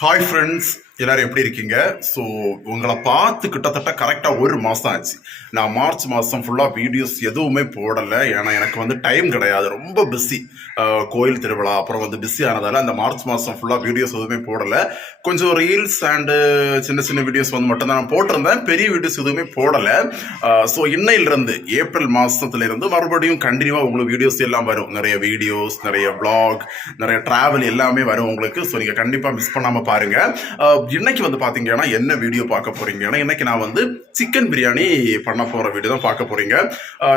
Hi friends, எல்லாரும் எப்படி இருக்கீங்க? ஸோ உங்களை பார்த்து கிட்டத்தட்ட கரெக்டாக ஒரு மாதம் ஆச்சு. நான் மார்ச் மாதம் ஃபுல்லாக வீடியோஸ் எதுவுமே போடலை. ஏன்னா எனக்கு வந்து டைம் கிடையாது, ரொம்ப பிஸி. கோயில் திருவிழா அப்புறம் வந்து பிஸி ஆனதால் அந்த மார்ச் மாதம் ஃபுல்லாக வீடியோஸ் எதுவுமே போடலை. கொஞ்சம் ரீல்ஸ் அண்டு சின்ன சின்ன வீடியோஸ் வந்து மட்டும்தான் நான் போட்டிருந்தேன். பெரிய வீடியோஸ் எதுவுமே போடலை. ஸோ இன்னையிலிருந்து ஏப்ரல் மாதத்துலேருந்து மறுபடியும் கண்டினியூவாக உங்களுக்கு வீடியோஸ் எல்லாம் வரும். நிறைய வீடியோஸ், நிறைய vlog, நிறைய ட்ராவல் எல்லாமே வரும் உங்களுக்கு. ஸோ நீங்கள் கண்டிப்பாக மிஸ் பண்ணாமல் பாருங்க. இன்னைக்கு வந்து பாத்தீங்கன்னா என்ன வீடியோ பார்க்க போறீங்கன்னா, இன்னைக்கு நான் வந்து சிக்கன் பிரியாணி பண்ண போற வீடியோ தான் பார்க்க போறீங்க.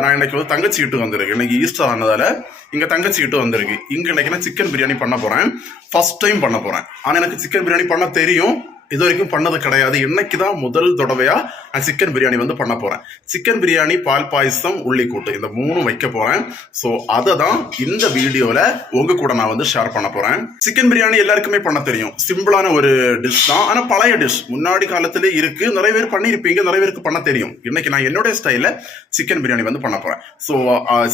நான் இன்னைக்கு வந்து தங்கச்சி வீட்டு வந்திருக்கு. இன்னைக்கு ஈஸ்டர் ஆனதால இங்க தங்கச்சி வீட்டு வந்திருக்கு. இங்க இன்னைக்கு நான் சிக்கன் பிரியாணி பண்ண போறேன். ஃபர்ஸ்ட் டைம் பண்ண போறேன். ஆனா எனக்கு சிக்கன் பிரியாணி பண்ண தெரியும், இது வரைக்கும் பண்ணது கிடையாது. இன்னைக்கு தான் முதல் தடவையா நான் சிக்கன் பிரியாணி வந்து பண்ண போறேன். சிக்கன் பிரியாணி, பால் பாயசம், உள்ளிக்கூட்டு, இந்த மூணும் வைக்க போறேன். ஸோ அதை தான் இந்த வீடியோல உங்க கூட நான் வந்து ஷேர் பண்ண போறேன். சிக்கன் பிரியாணி எல்லாருக்குமே பண்ண தெரியும், சிம்பிளான ஒரு டிஷ் தான். ஆனா பழைய டிஷ், முன்னாடி காலத்திலே இருக்கு, நிறைய பேர் பண்ணியிருப்பீங்க, நிறைய பேருக்கு பண்ண தெரியும். இன்னைக்கு நான் என்னுடைய ஸ்டைல சிக்கன் பிரியாணி வந்து பண்ண போறேன். ஸோ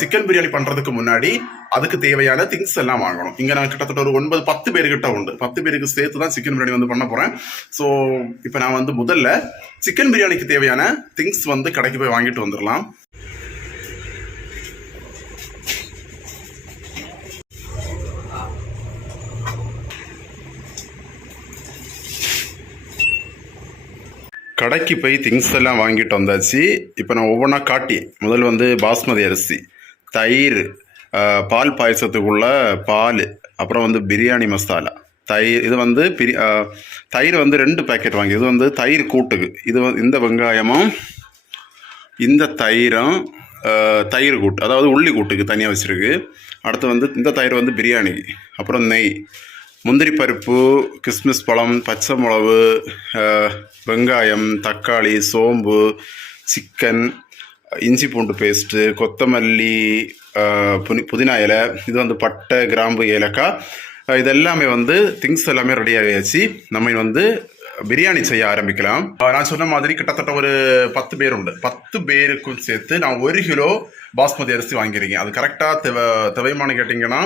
சிக்கன் பிரியாணி பண்றதுக்கு முன்னாடி அதுக்கு தேவையான திங்ஸ் எல்லாம் வாங்கணும். இங்க நான் கிட்டத்தட்ட ஒரு 9-10 பேர்கிட்ட உண்டு. 10 பேருக்கு சேர்த்து தான் சிக்கன் பிரியாணி வந்து பண்ண போறேன். ஸோ இப்போ நான் வந்து முதல்ல சிக்கன் பிரியாணிக்கு தேவையான திங்ஸ் வந்து கடைக்கு போய் வாங்கிட்டு வந்துடலாம். கடைக்கு போய் திங்ஸ் எல்லாம் வாங்கிட்டு வந்தாச்சு. இப்போ நான் ஒவ்வொன்றா காட்டி, முதல் வந்து பாஸ்மதி அரிசி, தயிர், பால் பாயசத்துக்குள்ள பால், அப்புறம் வந்து பிரியாணி மசாலா, தயிர். இது வந்து தயிர் வந்து 2 பேக்கெட் வாங்கி, இது வந்து தயிர் கூட்டுக்கு. இது இந்த வெங்காயமும் இந்த தயிரும் தயிர் கூட்டு, அதாவது உள்ளி கூட்டுக்கு தனியாக வச்சுருக்கு. அடுத்து வந்து இந்த தயிர் வந்து பிரியாணிக்கு. அப்புறம் நெய், முந்திரி பருப்பு, கிஸ்மிஸ் பழம், பச்சை மிளகு, வெங்காயம், தக்காளி, சோம்பு, சிக்கன், இஞ்சி பூண்டு பேஸ்ட்டு, கொத்தமல்லி, புதினா இலை, இது வந்து பட்டை, கிராம்பு, ஏலக்காய், இதெல்லாமே வந்து திங்ஸ் எல்லாமே ரெடி ஆகியாச்சு. நம்ம வந்து பிரியாணி செய்ய ஆரம்பிக்கலாம். நான் சொன்ன மாதிரி கிட்டத்தட்ட ஒரு 10 பேர் உண்டு. 10 பேருக்கும் சேர்த்து நான் 1 கிலோ பாஸ்மதி அரிசி வாங்கியிருக்கேன். அது கரெக்டாக தேவைமானு கேட்டிங்கன்னா,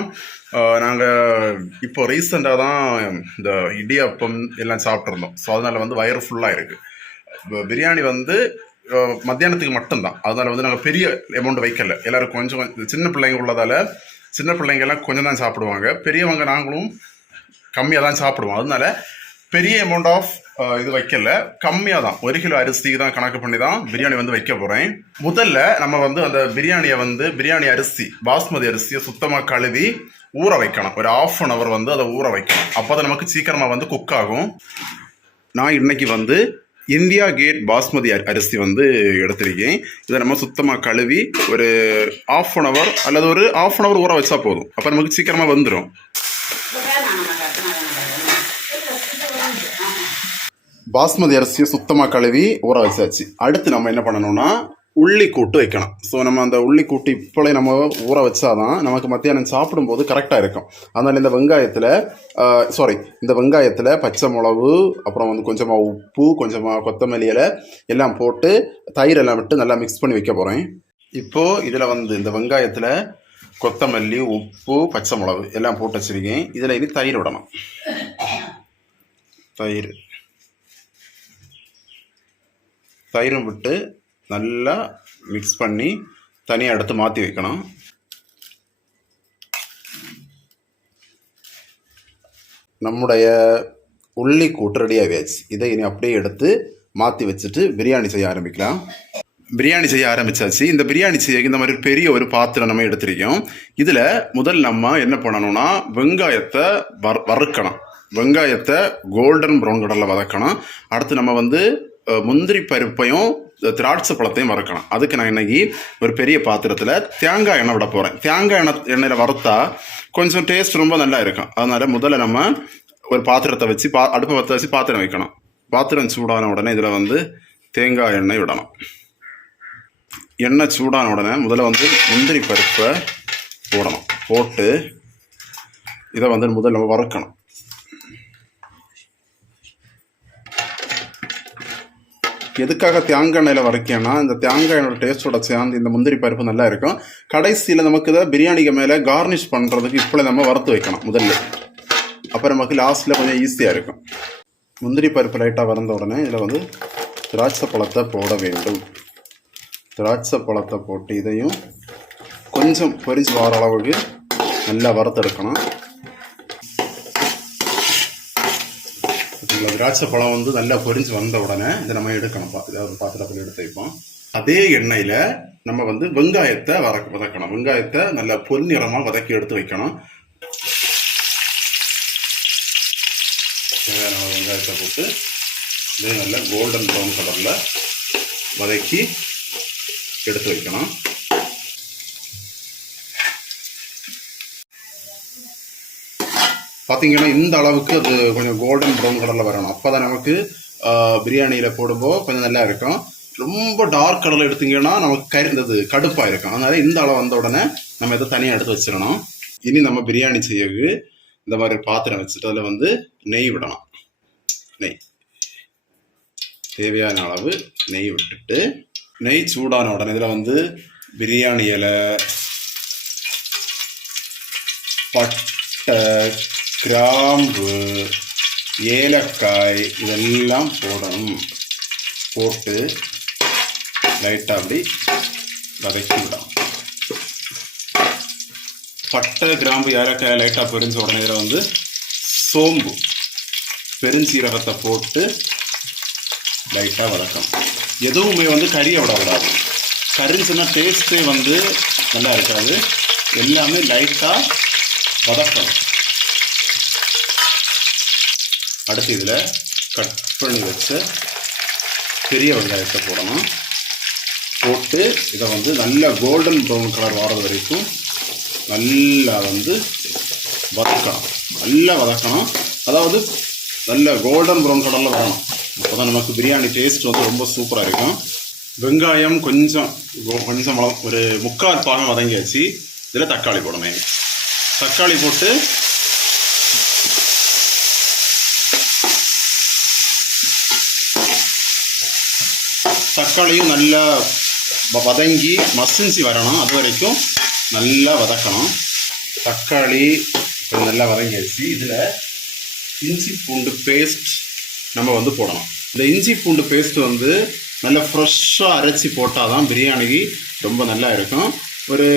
நாங்கள் இப்போ ரீசெண்டாக தான் இந்த இடியாப்பம் எல்லாம் சாப்பிட்ருந்தோம். ஸோ அதனால் வந்து வயிறு ஃபுல்லாக இருக்குது. பிரியாணி வந்து மத்தியானத்துக்கு மட்டும்தான். அதனால் வந்து நாங்கள் பெரிய அமௌண்ட் வைக்கல. எல்லோரும் கொஞ்சம் சின்ன பிள்ளைங்க உள்ளதால் சின்ன பிள்ளைங்கெல்லாம் கொஞ்சம் தான் சாப்பிடுவாங்க. பெரியவங்க நாங்களும் கம்மியாக தான் சாப்பிடுவோம். அதனால பெரிய அமௌண்ட் ஆஃப் இது வைக்கல, கம்மியாக தான் 1 கிலோ அரிசி தான் கணக்கு பண்ணி தான் பிரியாணி வந்து வைக்க போகிறேன். முதல்ல நம்ம வந்து அந்த பிரியாணியை வந்து பிரியாணி அரிசி, பாஸ்மதி அரிசியை சுத்தமாக கழுவி ஊற வைக்கணும். ஒரு 1/2 hour வந்து அதை ஊற வைக்கணும். அப்போ தான் நமக்கு சீக்கிரமாக வந்து குக் ஆகும். நான் இன்னைக்கு வந்து இந்தியா கேட் பாஸ்மதி அரிசி வந்து எடுத்திருக்கேன். இதை நம்ம சுத்தமாக கழுவி ஒரு 1/2 hour அல்லது ஒரு 1/2 hour ஊற வச்சா போதும். அப்போ நமக்கு சீக்கிரமாக வந்துடும். பாஸ்மதி அரிசியை சுத்தமாக கழுவி ஊற வச்சாச்சு. அடுத்து நம்ம என்ன பண்ணணும்னா உள்ளி கூட்டு வைக்கணும். ஸோ நம்ம அந்த உள்ளி கூட்டு இப்போலே நம்ம ஊற வச்சாதான் நமக்கு மத்தியானம் சாப்பிடும்போது கரெக்டாக இருக்கும். அதனால் இந்த வெங்காயத்தில் பச்சை மிளகு, அப்புறம் வந்து கொஞ்சமாக உப்பு, கொஞ்சமாக கொத்தமல்லி இலை எல்லாம் போட்டு தயிர் எல்லாம் விட்டு நல்லா மிக்ஸ் பண்ணி வைக்க போகிறேன். இப்போது இதில் வந்து இந்த வெங்காயத்தில் கொத்தமல்லி, உப்பு, பச்சை மிளகு எல்லாம் போட்டு வச்சுருக்கேன். இதில் இனி தயிர் விடணும். தயிரும் விட்டு நல்லா மிக்ஸ் பண்ணி தனியாக எடுத்து மாற்றி வைக்கணும். நம்முடைய உள்ளி கூட்டு ரெடி ஆகியாச்சு. இதை இனி அப்படியே எடுத்து மாற்றி வச்சுட்டு பிரியாணி செய்ய ஆரம்பிக்கலாம். பிரியாணி செய்ய ஆரம்பித்தாச்சு. இந்த பிரியாணி செய்ய இந்த மாதிரி பெரிய ஒரு பாத்திரம் நம்ம எடுத்திருக்கோம். இதில் முதல் நம்ம என்ன பண்ணணும்னா வெங்காயத்தை வறுக்கணும். வெங்காயத்தை கோல்டன் ப்ரௌன் கலரில் வதக்கணும். அடுத்து நம்ம வந்து முந்திரி பருப்பையும் திராட்சை பழத்தையும் வறுக்கணும். அதுக்கு நான் இன்னைக்கு ஒரு பெரிய பாத்திரத்தில் தேங்காய் எண்ணெய் விட போகிறேன். தேங்காய் எண்ணெயில் வறுத்தா கொஞ்சம் டேஸ்ட் ரொம்ப நல்லா இருக்கும். அதனால் முதல்ல நம்ம ஒரு பாத்திரத்தை வச்சு அடுப்பை பற்ற வச்சு பாத்திரம் வைக்கணும். பாத்திரம் சூடான உடனே இதில் வந்து தேங்காய் எண்ணெய் விடணும். எண்ணெய் சூடான உடனே முதல்ல வந்து முந்திரி பருப்பை போடணும். போட்டு இதை வந்து முதல்ல நம்ம வறுக்கணும். எதுக்காக தேங்காய் எண்ணெயில் வரைக்கேன்னா, இந்த தேங்காய் எண்ணெய் டேஸ்ட்டோட சேர்ந்து இந்த முந்திரி பருப்பு நல்லா இருக்கும். கடைசியில் நமக்கு இதை பிரியாணிக்கு மேலே கார்னிஷ் பண்ணுறதுக்கு இப்போல நம்ம வறுத்து வைக்கணும் முதல்ல. அப்போ நமக்கு லாஸ்ட்டில் கொஞ்சம் ஈஸியாக இருக்கும். முந்திரி பருப்பு லைட்டாக வறந்த உடனே இதில் வந்து திராட்சை பழத்தை போட வேண்டும். திராட்சை பழத்தை போட்டு இதையும் கொஞ்சம் பொரிஞ்சு வர அளவுக்கு நல்லா வறுத்தெடுக்கணும். திராட்சை பழம் வந்து நல்லா பொரிஞ்சு வந்த உடனே இதை நம்ம எடுக்கணும். ஒரு பாத்திரத்தில் எடுத்து வைப்போம். அதே எண்ணெயில் நம்ம வந்து வெங்காயத்தை வதக்கணும். வெங்காயத்தை நல்லா பொன்னிறமாக வதக்கி எடுத்து வைக்கணும். வெங்காயத்தை போட்டு இதே நல்ல கோல்டன் ப்ரௌன் கலரில் வதக்கி எடுத்து வைக்கணும். பார்த்தீங்கன்னா இந்த அளவுக்கு அது கொஞ்சம் கோல்டன் ப்ரௌன் கலரில் வரணும். அப்போ தான் நமக்கு பிரியாணியில் போடும்போது கொஞ்சம் நல்லா இருக்கும். ரொம்ப டார்க் கலரில் எடுத்தீங்கன்னா நமக்கு கரிந்தது கடுப்பாக இருக்கும். அதனால இந்த அளவு வந்த உடனே நம்ம இதை தனியாக எடுத்து வச்சிடணும். இனி நம்ம பிரியாணி செய்யக்கு இந்த மாதிரி பாத்திரம் வச்சுட்டு அதில் வந்து நெய் விடணும். நெய் தேவையான அளவு நெய் விட்டுட்டு, நெய் சூடான உடனே இதில் வந்து பிரியாணி இலை, பட்டை, கிராம்பு, ஏலக்காய் இதெல்லாம் போடணும். போட்டு லைட்டாக அப்படி வதக்கி விடணும். பட்டை, கிராம்பு, ஏலக்காய் லைட்டாக பொரிஞ்ச உடனே இதில் வந்து சோம்பு, பெருஞ்சீரகத்தை போட்டு லைட்டாக வதக்கணும். எதுவுமே வந்து கறியை விடக்கூடாது. கறிஞ்சுன்னா டேஸ்ட்டே வந்து நல்லா இருக்காது. எல்லாமே லைட்டாக வதக்கணும். அடுத்து இதில் கட் பண்ணி வச்ச பெரிய வெங்காயத்தை போடணும். போட்டு இதை வந்து நல்ல கோல்டன் ப்ரௌன் கலர் வர்றது வரைக்கும் நல்லா வந்து வதக்கணும். நல்லா வதக்கணும். அதாவது நல்ல கோல்டன் ப்ரௌன் கலரில் வரணும். அப்போ தான் நமக்கு பிரியாணி டேஸ்ட் வந்து ரொம்ப சூப்பராக இருக்கும். வெங்காயம் கொஞ்சம் ஒரு 3/4 பாகம் வதங்கியாச்சு. இதில் தக்காளி போடணும். தக்காளி போட்டு தக்காளியும் நல்லா வதங்கி மசிஞ்சு வரணும். அது வரைக்கும் நல்லா வதக்கணும். தக்காளி நல்லா வதங்கிடுச்சு. இதில் இஞ்சி பூண்டு பேஸ்ட் நம்ம வந்து போடணும். இந்த இஞ்சி பூண்டு பேஸ்ட் வந்து நல்லா ஃப்ரெஷ்ஷாக அரைச்சி போட்டால் தான் பிரியாணிக்கு ரொம்ப நல்லா இருக்கும். ஒரு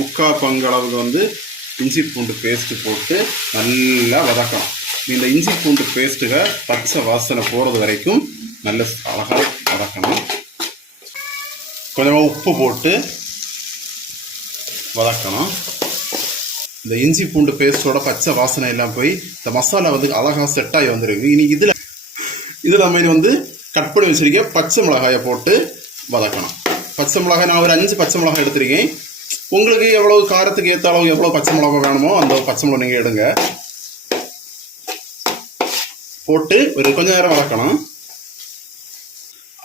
3/4 பங்கு அளவுக்கு வந்து இஞ்சி பூண்டு பேஸ்ட்டு போட்டு நல்லா வதக்கணும். இந்த இஞ்சி பூண்டு பேஸ்ட்டுக பச்சை வாசனை போகிறது வரைக்கும் நல்ல அழகாக வதக்கணும். கொஞ்சமாக உப்பு போட்டு வதக்கணும். இந்த இஞ்சி பூண்டு பேஸ்ட்டோட பச்சை வாசனை எல்லாம் போய் இந்த மசாலா வந்து அழகாக செட்டாகி வந்துருக்கு. இனி இதில் நம்ம வந்து கட் பண்ணி வச்சிருக்க பச்சை மிளகாயை போட்டு வதக்கணும். பச்சை மிளகாய் நான் ஒரு 5 பச்சை மிளகாய் எடுத்திருக்கேன். உங்களுக்கு எவ்வளோ காரத்துக்கு ஏற்ற அளவு எவ்வளோ பச்சை மிளகாய் வேணுமோ அந்த பச்சை மிளகாய் நீங்கள் எடுங்க. போட்டு ஒரு கொஞ்ச நேரம் வதக்கணும்.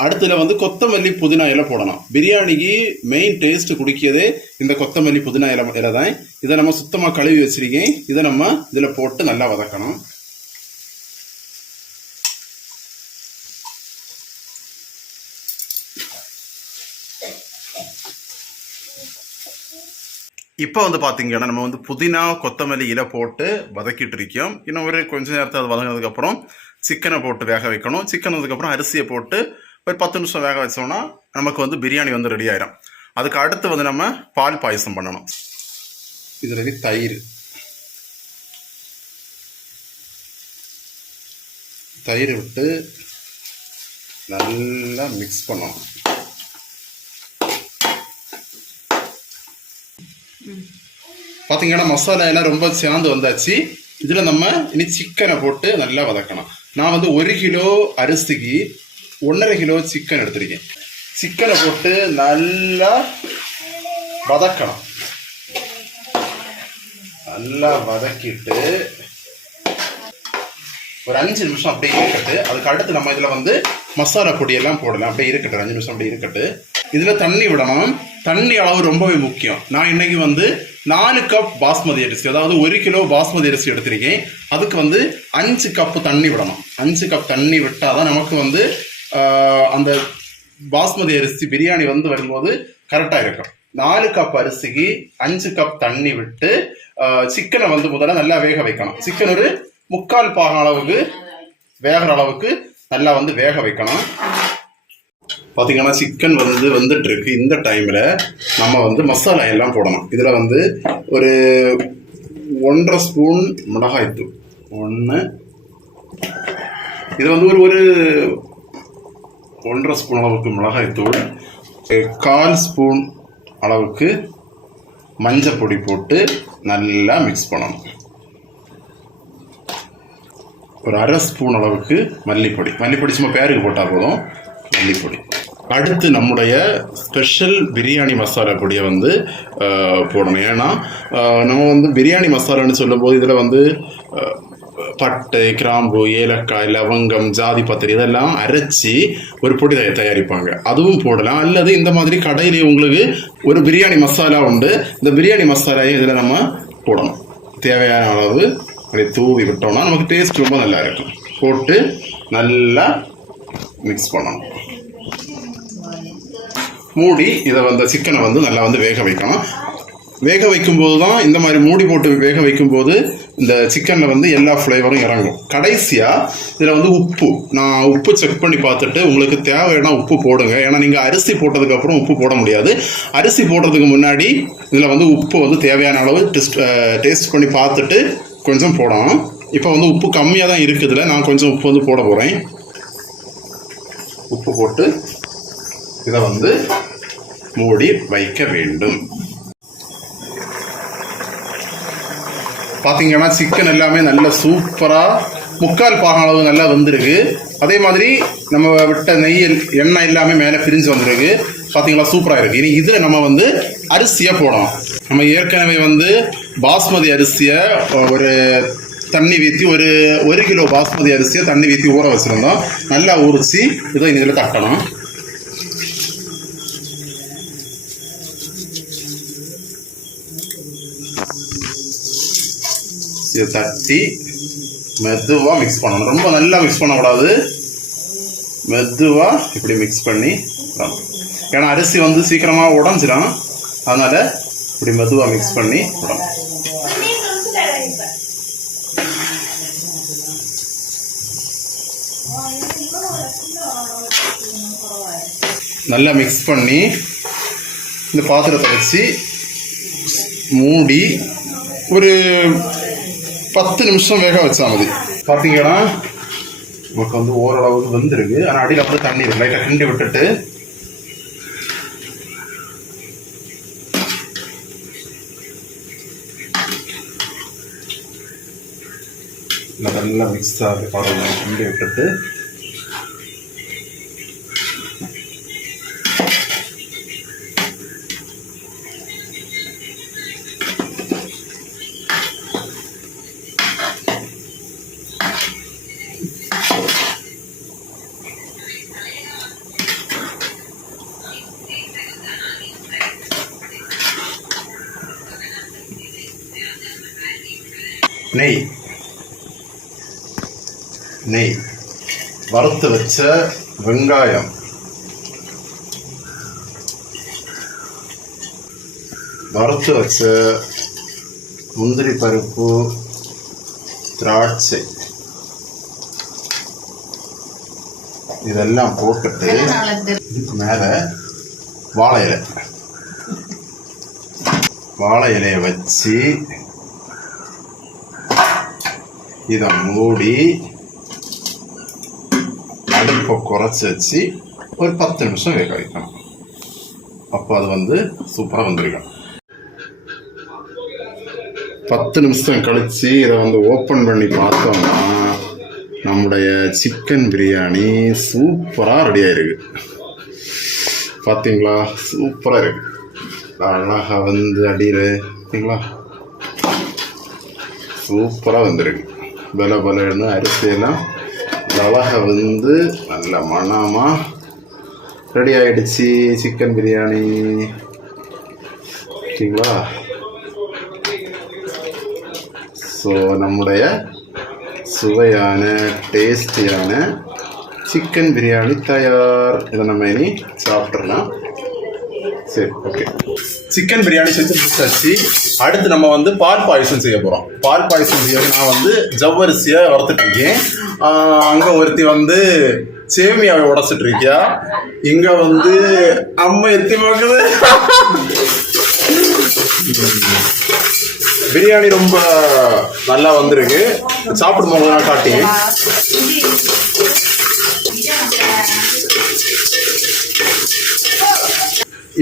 அடுத்துல வந்து கொத்தமல்லி புதினா இலை போடணும். பிரியாணிக்கு மெயின் டேஸ்ட் குடிக்கிறதே இந்த கொத்தமல்லி புதினா இலை தான். இதை நம்ம சுத்தமாக கழுவி வச்சிருக்கேன். இதை நம்ம இதில் போட்டு நல்லா வதக்கணும். இப்போ வந்து பார்த்தீங்கன்னா நம்ம வந்து புதினா கொத்தமல்லி இலை போட்டு வதக்கிட்டு இருக்கோம். இன்னும் ஒரு கொஞ்ச நேரத்தை அது வதங்கினதுக்கப்புறம் சிக்கனை போட்டு வேக வைக்கணும். சிக்கன் அதுக்கப்புறம் அரிசியை போட்டு ஒரு 10 நிமிஷம் வேக வச்சோம்னா நமக்கு வந்து பிரியாணி வந்து ரெடி ஆயிடும். அதுக்கு அடுத்து வந்து நம்ம பால் பாயசம் பண்ணணும். இதில் தயிர் விட்டு நல்லா மிக்ஸ் பண்ணணும். பார்த்தீங்கன்னா மசாலா எல்லாம் ரொம்ப சேர்ந்து வந்தாச்சு. இதில் நம்ம இனி சிக்கனை போட்டு நல்லா வதக்கணும். நான் வந்து 1 கிலோ அரிசிக்கு 1.5 கிலோ சிக்கன் எடுத்திருக்கேன். சிக்கனை போட்டு நல்லா வதக்கணும். நல்லா வதக்கிட்டு ஒரு 5 நிமிஷம் அப்படியே இருக்கட்டு. அதுக்கு அடுத்து நம்ம இதில் வந்து மசாலா பொடியெல்லாம் போடலாம். அப்படியே இருக்கட்டும், 5 நிமிஷம் அப்படியே இருக்கட்டு. இதில் தண்ணி விடணும். தண்ணி அளவு ரொம்பவே முக்கியம். நான் இன்னைக்கு வந்து 4 கப் பாஸ்மதி அரிசி, அதாவது 1 கிலோ பாஸ்மதி அரிசி எடுத்திருக்கேன். அதுக்கு வந்து 5 கப்பு தண்ணி விடணும். 5 கப் தண்ணி விட்டால் தான் நமக்கு வந்து அந்த பாஸ்மதி அரிசி பிரியாணி வந்து வரும்போது கரெக்டாக இருக்கும். 4 கப் அரிசிக்கு 5 கப் தண்ணி விட்டு சிக்கனை வந்து முதல்ல நல்லா வேக வைக்கணும். சிக்கன் ஒரு 3/4 பாகம் அளவுக்கு வேகிற அளவுக்கு நல்லா வந்து வேக வைக்கணும். பார்த்தீங்கன்னா சிக்கன் வந்து வந்துட்டு இருக்கு. இந்த டைமில் நம்ம வந்து மசாலா எல்லாம் போடணும். இதில் வந்து ஒரு 1.5 ஸ்பூன் மிளகாய்த்தூள், இது வந்து ஒரு 1.5 ஸ்பூன் அளவுக்கு மிளகாய்த்தூள், 1/4 ஸ்பூன் அளவுக்கு மஞ்சள் பொடி போட்டு நல்லா மிக்ஸ் பண்ணணும். ஒரு 1/2 ஸ்பூன் அளவுக்கு மல்லிப்பொடி சும்மா பேருக்கு போட்டால் போதும், மல்லிப்பொடி. அடுத்து நம்முடைய ஸ்பெஷல் பிரியாணி மசாலா பொடியை வந்து போடணும். ஏன்னா நம்ம வந்து பிரியாணி மசாலான்னு சொல்லும்போது இதில் வந்து பட்டை, கிராம்பு, ஏலக்காய், லவங்கம், ஜாதி பத்திரி இதெல்லாம் அரைச்சி ஒரு பொடி தயாரிப்பாங்க. அதுவும் போடலாம். அல்லது இந்த மாதிரி கடையிலேயே உங்களுக்கு ஒரு பிரியாணி மசாலா உண்டு. இந்த பிரியாணி மசாலாயை இதில் நம்ம போடணும். தேவையான அளவு அப்படி தூவி விட்டோம்னா நமக்கு டேஸ்ட் ரொம்ப நல்லா இருக்கும். போட்டு நல்லா மிக்ஸ் பண்ணணும். மூடி இதை வந்து சிக்கனை வந்து நல்லா வந்து வேக வைக்கணும். வேக வைக்கும்போது தான் இந்த மாதிரி மூடி போட்டு வேக வைக்கும்போது இந்த சிக்கனில் வந்து எல்லா ஃப்ளேவரும் இறங்கும். கடைசியாக இதில் வந்து நான் உப்பு செக் பண்ணி பார்த்துட்டு உங்களுக்கு தேவைன்னா உப்பு போடுங்க. ஏன்னா நீங்கள் அரிசி போட்டதுக்கப்புறம் உப்பு போட முடியாது. அரிசி போடுறதுக்கு முன்னாடி இதில் வந்து உப்பு வந்து தேவையான அளவு டேஸ்ட் பண்ணி பார்த்துட்டு கொஞ்சம் போடணும். இப்போ வந்து உப்பு கம்மியாக தான் இருக்குதுல, நான் கொஞ்சம் உப்பு வந்து போட போகிறேன். உப்பு போட்டு இதை வந்து மூடி வைக்க வேண்டும். பார்த்தீங்கன்னா சிக்கன் எல்லாமே நல்லா சூப்பராக 3/4 பாகம் அளவு நல்லா வந்துருக்கு. அதே மாதிரி நம்ம விட்ட எண்ணெய் எல்லாமே மேலே பிரிஞ்சு வந்துருக்கு. பார்த்தீங்களா, சூப்பராக இருக்குது. இனி இதில் நம்ம வந்து அரிசியை போடணும். நம்ம ஏற்கனவே வந்து பாஸ்மதி அரிசியை ஒரு தண்ணி ஊற்றி ஒரு 1 கிலோ பாஸ்மதி அரிசியை தண்ணி ஊற்றி ஊற வச்சுருந்தோம். நல்லா உரிச்சு இதை இதில் தட்டணும். இதை தட்டி மெதுவாக மிக்ஸ் பண்ணணும். ரொம்ப நல்லா மிக்ஸ் பண்ணக்கூடாது, மெதுவாக இப்படி மிக்ஸ் பண்ணி விடணும். ஏன்னா அரிசி வந்து சீக்கிரமாக உடஞ்சிடும், அதனால் இப்படி மெதுவாக மிக்ஸ் பண்ணி விடணும். நல்லா மிக்ஸ் பண்ணி இந்த பாத்திரத்தை வச்சு மூடி ஒரு 10 நிமிஷம் வேக வச்சா மதி. பார்த்தீங்கன்னா நமக்கு வந்து ஓரளவுக்கு வந்துருக்கு. ஆனால் அடியில் அப்படியே தண்ணி இருக்கு. லைட்டாக கிண்டி விட்டுட்டு நல்லா மிக்ஸ் ஆகி பாருங்க. கிண்டி விட்டுட்டு நெய், வறுத்து வச்ச வெங்காயம், வறுத்து வச்ச முந்திரி பருப்பு, திராட்சை இதெல்லாம் போட்டுட்டு இதுக்கு மேலே வாழை இலையை வச்சு இதை மூடி அடுப்பை குறைச்சி வச்சு ஒரு 10 நிமிஷம் வேக வைக்கணும். அப்போ அது வந்து சூப்பராக வந்துருக்கும். 10 நிமிஷம் கழித்து இதை வந்து ஓப்பன் பண்ணி பார்த்தோம்னா நம்முடைய சிக்கன் பிரியாணி சூப்பராக ரெடி ஆகிருக்கு. பார்த்தீங்களா, சூப்பராக இருக்கு. அழகாக வந்து அடியில் பார்த்தீங்களா சூப்பராக வந்துருக்கு. பலன்னு அரிசியெல்லாம் அழகாக வந்து நல்ல மணமாக ரெடி ஆகிடுச்சு சிக்கன் பிரியாணி. ஓகேங்களா? ஸோ நம்முடைய சுவையான டேஸ்டியான சிக்கன் பிரியாணி தயார். இதை நம்ம இனி சாப்பிட்றலாம். சரி, ஓகே. சிக்கன் பிரியாணி செஞ்சு முடிச்சாச்சு. அடுத்து நம்ம வந்து பால் பாயசம் செய்ய போகிறோம். பால் பாயசம் செய்ய நான் வந்து ஜவ்வரிசியை வறுத்துட்டு இருக்கேன். அங்க ஒருத்தி வந்து சேமியாவை உடைச்சிட்டு இருக்கியா, இங்க வந்து அம்மா எத்தி பார்க்குது. பிரியாணி ரொம்ப நல்லா வந்திருக்கு. சாப்பிடும்போது நான் காட்டி.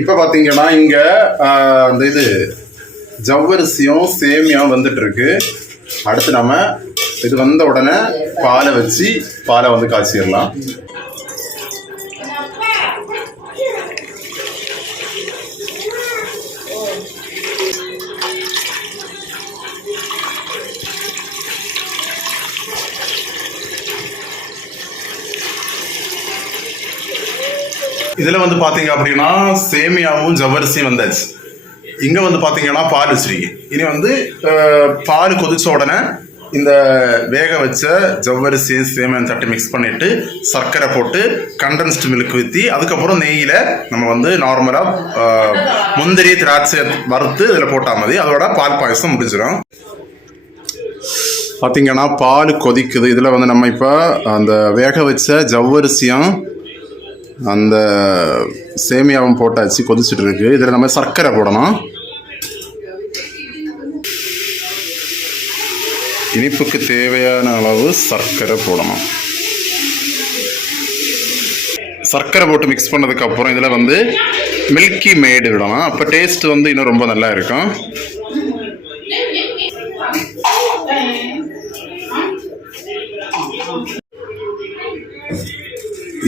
இப்ப பாத்தீங்கன்னா இங்க அந்த இது ஜவ்வரிசியும் சேமியாவும் வந்துட்டு இருக்கு. அடுத்து நம்ம இது வந்த உடனே பாலை வச்சு பாலை வந்து காய்ச்சிடலாம். இதுல வந்து பாத்தீங்க அப்படின்னா சேமியாவும் ஜவ்வரிசியும் வந்தாச்சு. இங்க வந்து பாத்தீங்கன்னா பால் வச்சிருக்கு. இனி வந்து பால் கொதிச்ச உடனே இந்த வேக வச்ச ஜவ்வரிசி சேமியாவும் தட்டி மிக்ஸ் பண்ணிட்டு சர்க்கரை போட்டு கண்டென்ஸ்டு மில்க் ஊற்றி அதுக்கப்புறம் நெய்யில் நம்ம வந்து நார்மலாக முந்திரி திராட்சை வறுத்து இதில் போட்டால் மாதிரி அதோட பால் பாயசம் முடிஞ்சிடும். பார்த்தீங்கன்னா பால் கொதிக்குது. இதில் வந்து நம்ம இப்போ அந்த வேக வச்ச ஜவ்வரிசியும் அந்த சேமியாவும் போட்டாச்சு, கொதிச்சுட்டு இருக்கு. இதில் நம்ம சர்க்கரை போடணும். இனிப்புக்கு தேவையான அளவு சர்க்கரை போடணும். சர்க்கரை போட்டு மிக்ஸ் பண்ணதுக்கு அப்புறம் இதில் வந்து மில்கி மேடு விடணும். அப்போ டேஸ்ட் வந்து இன்னும் ரொம்ப நல்லா இருக்கும்.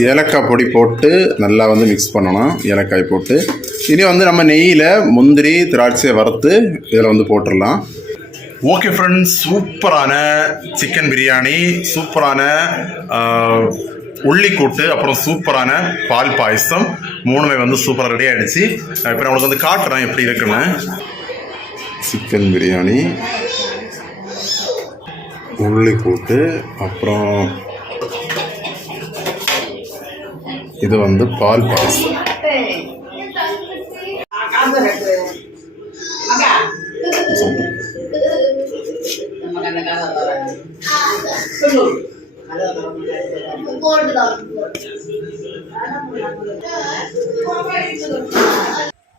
ஏலக்காய் பொடி போட்டு நல்லா வந்து மிக்ஸ் பண்ணணும். ஏலக்காய் போட்டு இனி வந்து நம்ம நெய்யில் முந்திரி திராட்சையை வறுத்து இதில் வந்து போட்டுடலாம். ஓகே ஃப்ரெண்ட்ஸ், சூப்பரான சிக்கன் பிரியாணி, சூப்பரான உள்ளிக்கூட்டு, அப்புறம் சூப்பரான பால் பாயசம், மூணுமே வந்து சூப்பராக ரெடி ஆகிடுச்சு. இப்போ நான் உங்களுக்கு வந்து காட்டுறேன் எப்படி இருக்குன்னு. சிக்கன் பிரியாணி, உள்ளிக்கூட்டு, அப்புறம் இது வந்து பால் பாயசம்.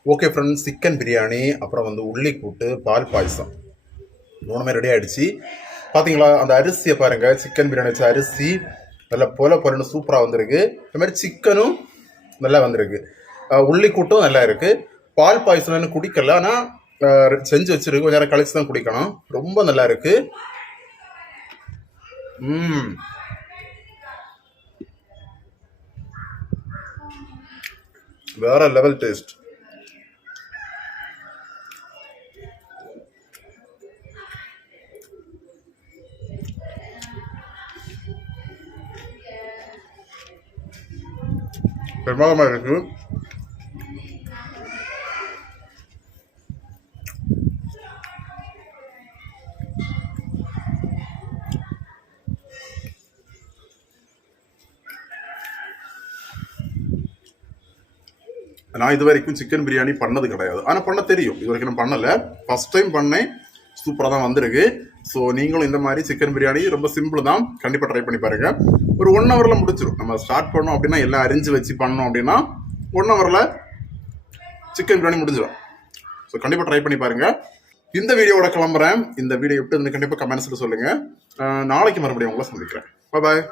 ஓகே ஃப்ரெண்ட்ஸ், சிக்கன் பிரியாணி, அப்புறம் வந்து உள்ளிக்கூட்டு, பால் பாயசம் மூணுமே ரெடி ஆயிடுச்சு. பார்த்தீங்களா, அந்த அரிசியை பாருங்க. சிக்கன் பிரியாணி வச்ச அரிசி நல்லா பொலன்னு சூப்பராக வந்திருக்கு. இந்த மாதிரி சிக்கனும் நல்லா வந்திருக்கு. உள்ளிக்கூட்டும் நல்லா இருக்கு. பால் பாயசம் குடிக்கல, ஆனால் செஞ்சு வச்சிருக்கு. கொஞ்சம் நேரம் கழிச்சு தான் குடிக்கணும். ரொம்ப நல்லா இருக்கு. வேற லெவல் டேஸ்ட். பிரமாதமாக இருக்கு. நான் இது வரைக்கும் சிக்கன் பிரியாணி பண்ணது கிடையாது, ஆனால் பண்ண தெரியும். இது வரைக்கும் நான் பண்ணலை, ஃபர்ஸ்ட் டைம் பண்ணேன். சூப்பராக தான் வந்திருக்கு. ஸோ நீங்களும் இந்த மாதிரி சிக்கன் பிரியாணி ரொம்ப சிம்பிள் தான், கண்டிப்பாக ட்ரை பண்ணி பாருங்க. ஒரு 1 ஹவரில் முடிச்சிடும். நம்ம ஸ்டார்ட் பண்ணோம் அப்படின்னா எல்லாம் அரிஞ்சு வச்சு பண்ணோம் அப்படின்னா 1 ஹவரில் சிக்கன் பிரியாணி முடிஞ்சிடும். ஸோ கண்டிப்பாக ட்ரை பண்ணி பாருங்க. இந்த வீடியோவோட கிளம்புறேன். இந்த வீடியோ எப்படி வந்து கண்டிப்பாக கமெண்ட்ஸில் சொல்லுங்கள். நாளைக்கு மறுபடியும் உங்களை சந்திக்கிறேன். பாய்.